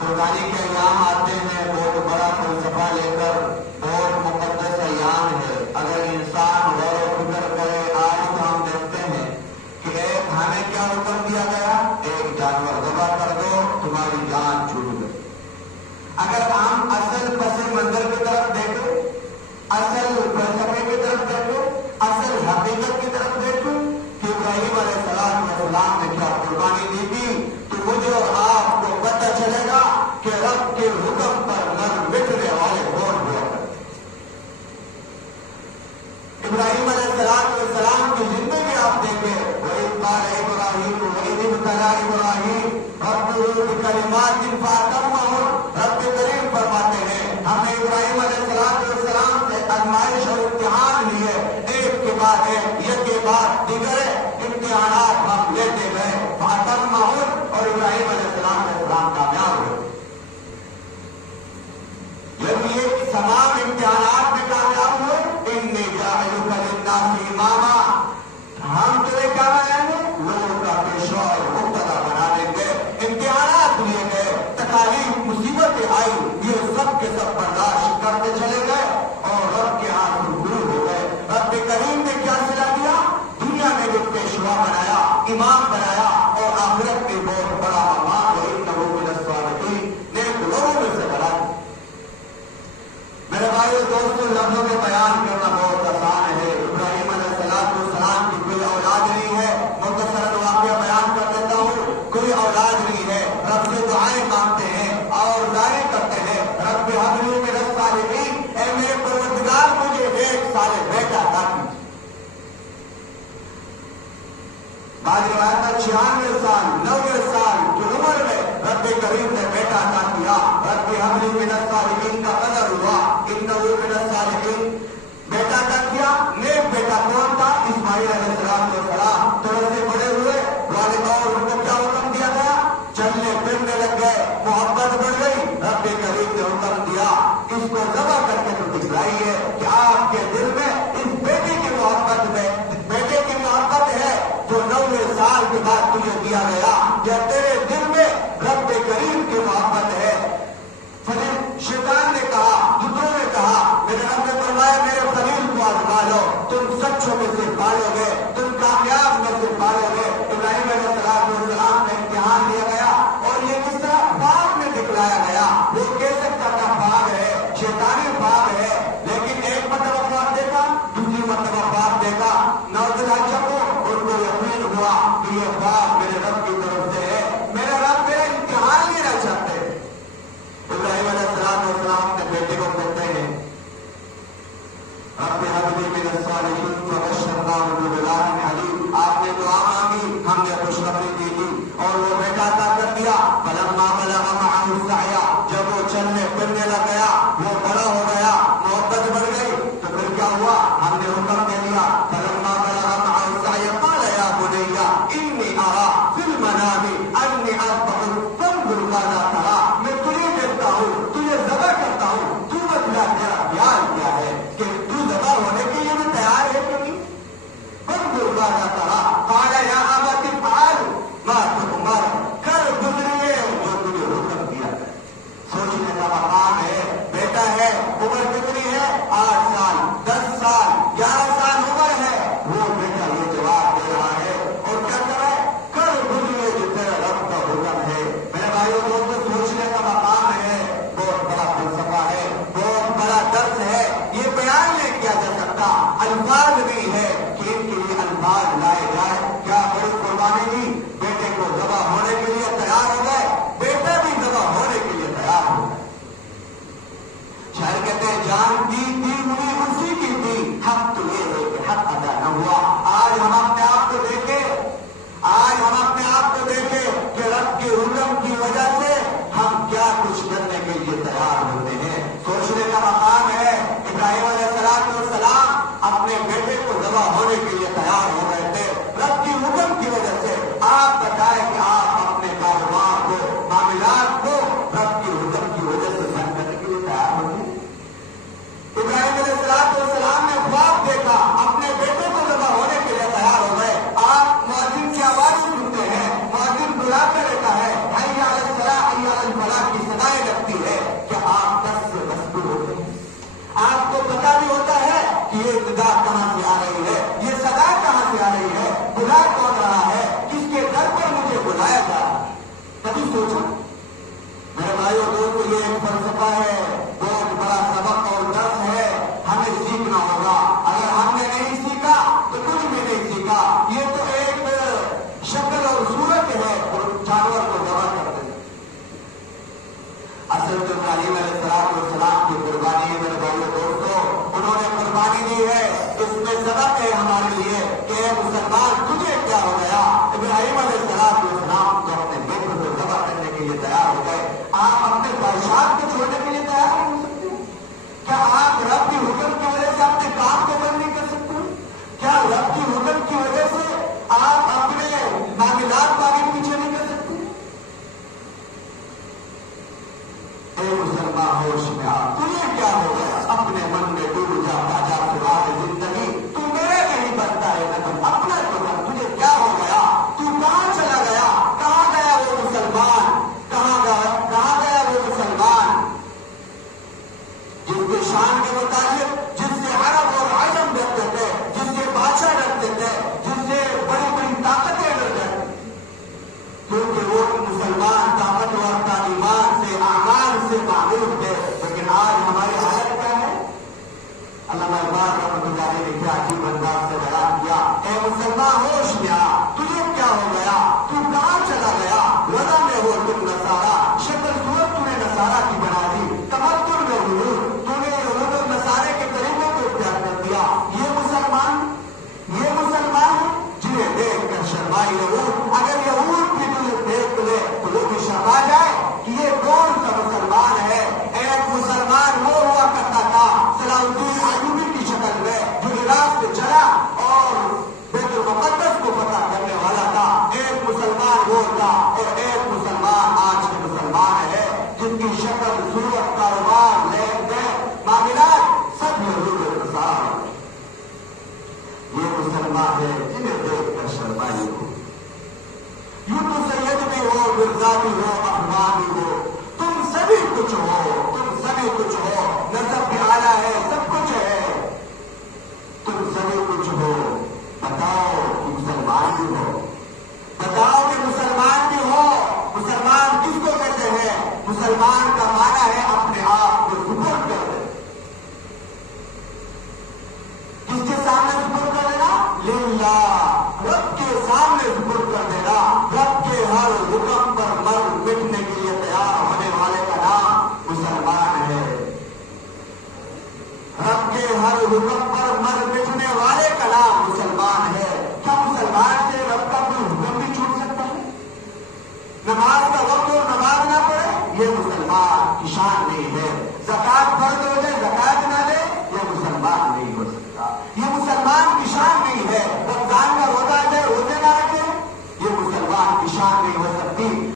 قربانی کے ایام آتے ہیں، بہت بڑا فلسفہ لے کر، بہت مقدس ایام ہے۔ اگر انسان غور و فکر کرے، آج تو ہم دیکھتے ہیں کہ ایک ہمیں کیا حکم دیا گیا، ایک جانور ذبح کر دو، تمہاری جان چھوٹ گئی۔ اگر ہم اصل پس منظر کی طرف دیکھیں، اصل فلسفے کی طرف دیکھیں، اصل حقیقت کی طرف دیکھیں کہ ابراہیم علیہ السلام نے کیا قربانی دی تھی، تو مجھے اور آپ کو پتہ چلے گا کہ رب کے حکم پر نر مٹنے والے کون ہوا کرتے۔ ابراہیم علیہ السلام کی زندگی آپ دیکھیں، وَإِذْ قَالَ إِبْرَاهِيمُ وَإِذِ ابْتَلَىٰ إِبْرَاهِيمُ رَبُّهُ بِكَلِمَاتٍ فَأَتَمَّهُنَّ۔ رب کریم فرماتے ہیں ہم نے ابراہیم علیہ السلام سے آزمائش اور امتحان لیے، ایک کے بعد ایک، یک کے بعد دیگر امتحانات ہم لیتے گئے، فَأَتَمَّهُنَّ، اور ابراہیم علیہ السلام کامیاب ہوئے۔ جب یہ تمام امتحانات میں کامیاب ہوئے، إِنِّي جَاعِلُكَ لِلنَّاسِ إِمَامًا، ہم تمہیں کیا بنائیں گے، لوگوں کا پیشوا اور مقتدی بنا دیں گے۔ امتحانات لیے گئے، تکالیف مصیبتیں آئی، یہ سب کے سب برداشت کرتے چلے گئے اور رب کے ہاتھ گرو ہو گئے۔ رب کریم نے کیا صلہ دیا، دنیا میں بھی پیشوا بنایا، امام بنایا، اور آخرت کے بہت بڑا مقام ہے، إِنَّهُ مِنَ الصَّالِحِينَ، نیک لوگوں میں سے بنا۔ میرے بھائیو دوستو، لفظوں میں بیان کرنا بہت آسان ہے۔ ابراہیم علیہ السلام کی کوئی اولاد نہیں ہے، مختصراً واقعہ بیان کر دیتا ہوں۔ کوئی اولاد نہیں ہے، رب سے دعائیں مانگتے ہیں اور دعائیں کرتے ہیں، رب هب لي من الصالحين، اے میرے پروردگار مجھے ایک صالح بیٹا عطا کیجیے۔ بعض روایت 96 سال 90 سال کی عمر میں رب کریم نے بیٹا عطا کیا۔ رب هب لي من الصالحين کا قدر ہوا، إِنَّهُ مِنَ الصَّالِحِينَ، بیٹا عطا کیا۔ نیک بیٹا کون تھا، اسماعیل علیہ السلام۔ تھوڑے سے بڑے ہوئے، والد اور ان کو کیا حکم دیا گیا، چلنے پھرنے لگ گئے، محبت بڑھ گئی، رب کریم نے حکم دیا اس کو ذبح کر کے تو دکھلائیے کہ آپ کے دل میں اس بیٹے کی محبت میں، اس بیٹے کی محبت ہے جو 90 سال کے بعد تجھے دیا گیا، یا تیرے دل میں رب کریم کی محبت ہے۔ پھر شیطان نے کہا، دوسروں نے کہا، میرے رب نے فرمایا میرے خلیل کو آزما لو، تم سچوں میں سے پالو گے، تم کامیاب میں سے پالو گے۔ ابراہیم علیہ السلام کا امتحان لیا گیا اور یہ کس طرح باغ میں دکھلایا گیا۔ وہ کہہ سکتا تھا باغ ہے، شیطانی باغ ہے، لیکن ایک مرتبہ باغ دیکھا، دوسری مرتبہ باغ دیکھا، نوجوان کو ان کو یقین ہوا کہ یہ باغ میرے رب کی طرف سے ہے، میرا رب میرا امتحان لینا چاہتے ہیں۔ ابراہیم علیہ السلام نے بیٹے کو کہتے ہیں رب هب لي من الصالحين فبشرناه بغلام حليم، آپ نے دعا مانگی، ہم نے خوشخبری دی تھی اور وہ بیٹا عطا کر دیا۔ فلما بلغ معه السعي، جب وہ چلنے پھرنے لگ گیا، وہ بڑا ہو گیا، محبت بڑھ گئی، تو پھر کیا ہوا، ہم نے حکم دے دیا۔ فلما بلغ معه السعي قال يا بني إني أرى في المنام أني أذبحك فانظر ماذا ترى، میں تجھے دیکھتا ہوں، تجھے ذبح کرتا ہوں، تو بتلا تیرا خیال کیا ہے کہ تو ذبح ہونے کے لیے بھی تیار ہے کہ نہیں۔ فانظر ماذا ترى قال يا أبت افعل ما تؤمر، کر گزریے جو تجھے حکم دیا ہے۔ سوچنے کا مقام ہے، بھائیوں دوستوں یہ ایک فلسفہ ہے، بہت بڑا سبق اور درس ہے، ہمیں سیکھنا ہوگا۔ اگر ہم نے نہیں سیکھا تو کچھ بھی نہیں سیکھا۔ یہ تو ایک شکل اور صورت ہے اور جانور کو ذبح کرتے ہیں۔ اصل تو ابراہیم علیہ السلام کی قربانی ہے میرے بھائیوں دوستوں، انہوں نے قربانی دی ہے۔ اس میں سبق ہے ہمارے لیے کہ اے مسلمان تجھے کیا ہو گیا؟ ابراہیم علیہ السلام جو اپنے بیٹے کو ذبح کرنے کے لیے تیار ہو گئے، آپ اپنے خواہشات کو چھوڑنے کے لیے تیار نہیں ہو سکتے؟ کیا آپ رب کی حکم کی وجہ سے اپنے کام کو بند نہیں کر سکتے؟ کیا رب کی حکم کی وجہ سے آپ اپنے معاملات کو آگے پیچھے نہیں کر سکتے؟ اے مسلمان ہوش میں آ، تجھے کیا ہو گیا؟ اپنے من میں ڈوب جا، جا سراغ زندگی، تو میرے نہیں بنتا ہے نظم، اپنا تو کر، تجھے کیا ہو گیا؟ تو کہاں چلا گیا؟ کہاں گیا وہ مسلمان؟ کہاں گیا وہ مسلمان جس کے شان کے مطابق، جس سے عرب اور عجم ڈرتے تھے، جس سے بادشاہ ڈرتے تھے، جس سے بڑی بڑی طاقتیں ڈرتے تھے؟ کیونکہ وہ مسلمان طاقتور تھا، ایمان سے اعمال سے معروف تھے۔ لیکن آج ہماری حالت کیا ہے؟ علامہ اقبال رحمۃ اللہ علیہ نے کیا عجیب انداز سے بیان کیا، اے مسلمان ہوش میں آ، تجھے کیا ہو گیا؟ تو کہاں چلا گیا؟ وضع میں ہو تم نصارا، شکل صورت تم نے نصارا کی بنا دی، تمدن میں حضور تم نے یہود و نصارے کے طریقوں کو اختیار کر دیا۔ یہ مسلمان جنہیں دیکھ کر شرمائی یہود، اگر یہود بھی تجھے دیکھ لے تو وہ بھی شرما جائے کہ یہ کون سا مسلمان ہے؟ ایک مسلمان وہ ہوا کرتا تھا صلاح الدین ایوبی کی شکل میں، جو عراق سے چلا اور بیت المقدس کو فتح کرنے والا تھا۔ ایک مسلمان وہ تھا، اور ایک مسلمان آج کے مسلمان ہے جن کی شکل صورت کاروبار لین دین معاملات سب یہود و نصارہ۔ یہ مسلمان ہے جنہیں دیکھ کر شرمائی ہو۔ یوں تو سید بھی ہو، مرزا بھی ہو، افغان بھی ہو، تم سبھی کچھ ہو، تم سبھی کچھ ہو، نسب بھی اعلیٰ ہے، سب کچھ ہے، تم سبھی کچھ ہو۔ بتاؤ کہ مسلمان بھی ہو، بتاؤ کہ مسلمان بھی ہو۔ مسلمان کس کو کہتے ہیں؟ مسلمان